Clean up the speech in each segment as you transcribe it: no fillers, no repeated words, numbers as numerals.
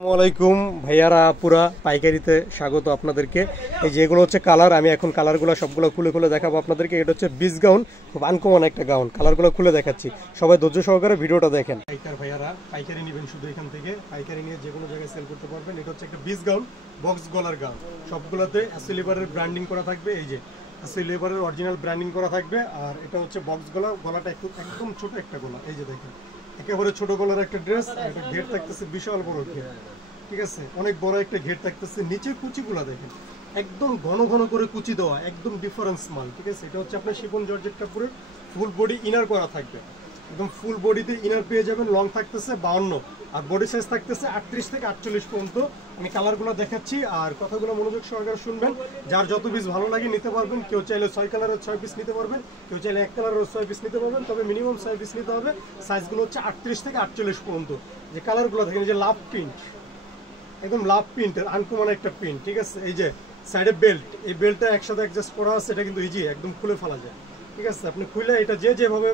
আসসালামাইকুম ভাইয়ারা পুরা পাইকারিতে স্বাগত আপনাদেরকে। এই যেগুলো হচ্ছে কালার, আমি এখন কালারগুলো সবগুলো খুলে খুলে দেখাবো আপনাদেরকে। এটা হচ্ছে বিচ গাউন, খুব আনকমন একটা গাউন। কালারগুলো খুলে দেখাচ্ছি, সবাই ধৈর্য সহকারে ভিডিওটা দেখেন। পাইকার ভাইয়ারা পাইকারি নেবেন, শুধু এখান থেকে পাইকারি নিয়ে যে কোনো জায়গায় সেল করতে পারবেন। এটা হচ্ছে একটা বিচ গাউন, বক্স গলার গাউন। সবগুলোতে অ্যাসিলিভারের ব্র্যান্ডিং করা থাকবে, এই যে অ্যাসিলিভারের অরিজিনাল ব্র্যান্ডিং করা থাকবে। আর এটা হচ্ছে বক্স গলা, গলাটা একদম ছোট একটা গলা, এই যে দেখেন একেবারে ছোট গলার একটা ড্রেস। এটা ঘের থাকতেছে বিশাল বড় ঘের, ঠিক আছে, অনেক বড় একটা ঘের থাকতেছে। নিচে কুচিগুলো দেখেন একদম ঘন ঘন করে কুচি দেওয়া, একদম ডিফারেন্স মাল, ঠিক আছে। এটা হচ্ছে আপনার শিফন জর্জেট কাপড়ের, ফুল বডি ইনার করা থাকবে, একদম ফুল বডিতে ইনার পেয়ে যাবেন। লং থাকতেছে 52 আর বডি সাইজ থাকতেছে 38 থেকে 48 পর্যন্ত। আমি কালারগুলো দেখাচ্ছি আর কথাগুলো মনোযোগ সহকারে শুনবেন। যার যত পিস ভালো লাগে নিতে পারবেন। কেউ চাইলে 6 কালারের 6 পিস নিতে পারবেন, কেউ চাইলে 1 কালারের 6 পিস নিতে পারবেন। তবে মিনিমাম 6 পিস নিতে হবে। সাইজগুলো হচ্ছে 38 থেকে 48 পর্যন্ত। যে কালারগুলো দেখেন, যে লাভ প্রিন্ট, একদম লাভ প্রিন্টের আনকমন একটা প্রিন্ট, ঠিক আছে। এই যে সাইডে বেল্ট, এই বেল্টটা একসাথে অ্যাডজাস্ট করা আছে। এটা কিন্তু ইজি, একদম খুলে ফেলা যায়, ঠিক আছে। আপনি খুলে এটা যেভাবে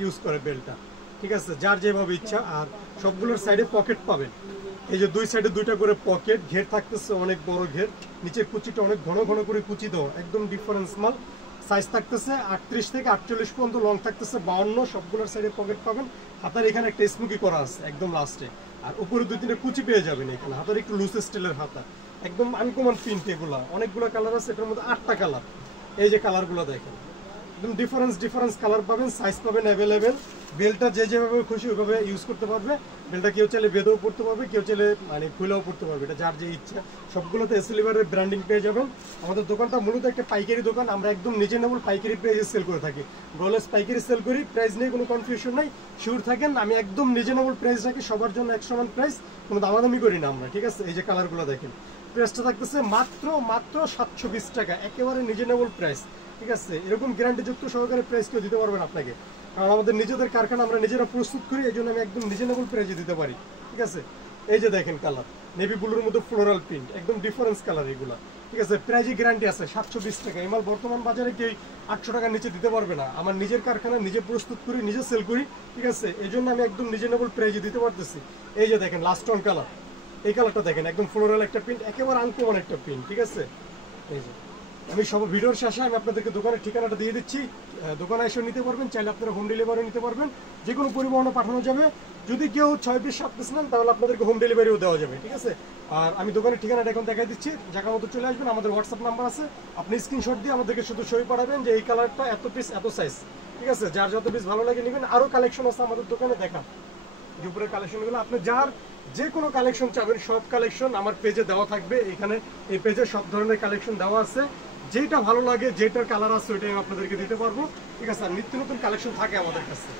ইউজ করে বেল্টটা, ঠিক আছে, যার যেভাবে ইচ্ছা। আর সবগুলোর সাইডে পকেট পাবেন, এই যে দুই সাইডে দুইটা করে পকেট। ঘের থাকতেছে অনেক বড় ঘের, নিচের কুচিটা অনেক ঘন ঘন করে কুচি দেওয়া, একদম ডিফারেন্স মাল। সাইজ থাকতেছে 38 থেকে 48 পর্যন্ত, লং থাকতেছে 52। সবগুলোর সাইডে পকেট পাবেন। হাতার এখানে একটা স্মুকি করা আছে একদম লাস্টে, আর উপরে 2-3টা কুচি পেয়ে যাবেন এখানে। হাতার একটু লুজ স্টাইলের হাতা, একদম আনকমন প্রিন্ট। এগুলা অনেকগুলো কালার আছে, এটার মধ্যে 8টা কালার। এই যে কালারগুলো দেখেন, একদম ডিফারেন্স কালার পাবেন, সাইজ পাবেন অ্যাভেলেবেল। বেলটা যেভাবে খুশি ওইভাবে ইউজ করতে পারবে। বেলটা কেউ চাইলে বেঁধেও পড়তে পারবে, কেউ চাইলে খুলেও পড়তে পারবে, এটা যার যে ইচ্ছা। সবগুলোতে এসিলিভারের ব্র্যান্ডিং পেয়ে যাবেন। আমাদের দোকানটা মূলত একটা পাইকারি দোকান, আমরা একদম রিজনেবল পাইকারি প্রাইসে সেল করে থাকি। ব্রলেস পাইকারি সেল করি, প্রাইস নিয়ে কোনো কনফিউশন নাই, শিওর থাকেন। আমি একদম রিজনেবল প্রাইস রাখি, সবার জন্য এক সমান প্রাইস, কোনো দামাদামি করি না আমরা, ঠিক আছে। এই যে কালারগুলো দেখেন, প্রাইসটা থাকতেছে মাত্র 720 টাকা, একেবারে রিজনেবল প্রাইস, ঠিক আছে। এরকম গ্যারান্টিযুক্ত সহকারে প্রাইস কেউ দিতে পারবেন আপনাকে, কারণ আমাদের নিজেদের কারখানা, আমরা নিজেরা প্রস্তুত করি, এই জন্য আমি একদম রিজনেবল প্রাইসে দিতে পারি, ঠিক আছে। এই যে দেখেন কালার, নেভি ব্লুর মধ্যে ফ্লোরাল প্রিন্ট, একদম ডিফারেন্স কালার এগুলো, ঠিক আছে। প্রাইজে গ্যারান্টি আছে 720 টাকা। এই মাল বর্তমান বাজারে কেউ 800 টাকার নিচে দিতে পারবে না। আমার নিজের কারখানা, নিজে প্রস্তুত করি, নিজে সেল করি, ঠিক আছে। এই জন্য আমি একদম রিজনেবল প্রাইসে দিতে পারতেছি। এই যে দেখেন লাস্ট অন কালার, এই কালারটা দেখেন, একদম ফ্লোরাল একটা প্রিন্ট, একেবারে আনকমন একটা প্রিন্ট, ঠিক আছে। এই যে আমি সব ভিডিওর শেষে আমি আপনাদেরকে দোকানের ঠিকানাটা দিয়ে দিচ্ছি, দোকানে এসে নিতে পারবেন। চাইলে আপনারা হোম ডেলিভারি নিতে পারবেন, যে কোনো পরিবহনে পাঠানো যাবে। যদি কেউ 6 পিস 7 পিস নেন তাহলে আপনাদেরকে হোম ডেলিভারিও দেওয়া যাবে, ঠিক আছে। আর আমি দোকানের ঠিকানাটা এখন দেখাই দিচ্ছি, জায়গা মতো চলে আসবেন। আমাদের হোয়াটসঅ্যাপ নাম্বার আছে, আপনি স্ক্রিনশট দিয়ে আমাদেরকে শুধু সই পাঠাবেন যে এই কালারটা এত পিস এত সাইজ, ঠিক আছে। যার যত পিস ভালো লাগে নেবেন। আরও কালেকশন আছে আমাদের দোকানে, দেখান উপরের কালেকশনগুলো। আপনি যার যে কোনো কালেকশন চাবেন, সব কালেকশন আমার পেজে দেওয়া থাকবে। এখানে এই পেজে সব ধরনের কালেকশন দেওয়া আছে, যেটা ভালো লাগে, যেটার কালার আছে ওইটাই আমি আপনাদেরকে দিতে পারবো, ঠিক আছে। আর নিত্য নতুন কালেকশন থাকে আমাদের কাছে।